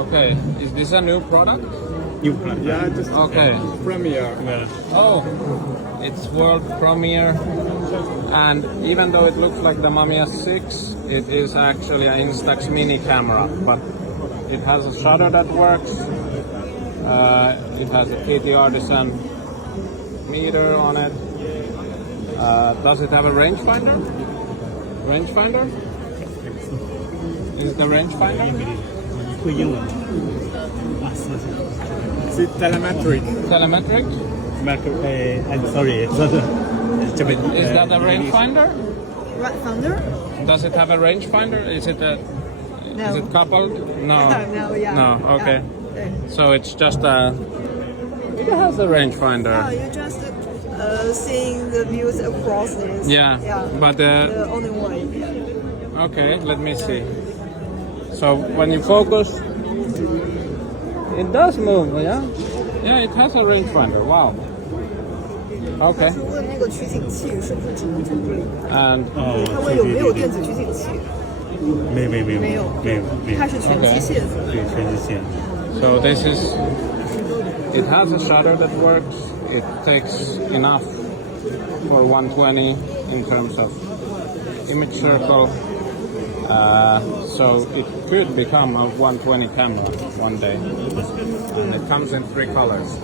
Okay, is this a new product? New product. Yeah, just Okay. Premiere. Well, Oh, it's world premiere, and even though it looks like the Mamiya 6, it is actually an Instax mini camera, but it has a shutter that works. It has a TTArtisan meter on it. Does it have a rangefinder? Rangefinder? Is the rangefinder? 会英文吗？啊，是。 Is it telemetric? Telemetric? I'm sorry. Is that a rangefinder? Right thunder? Does it have a rangefinder? Is it No. is it coupled? No. No, yeah. No, okay. Yeah. So it's just a. It has a rangefinder. Oh, you're just seeing the views across this. Yeah, but the only way. okay, let me see. So when you focus, it does move, yeah? Yeah, it has a rangefinder. Wow. Okay. 是问那个取景器是不是只能从这里？ And 哦，他问有没有电子取景器？没有，没有，它是全机械的。对，全是线。 so this is. It has a shutter that works. It takes enough for 120 in terms of image circle. So it could become a 120 camera one day. And it comes in 3 colors.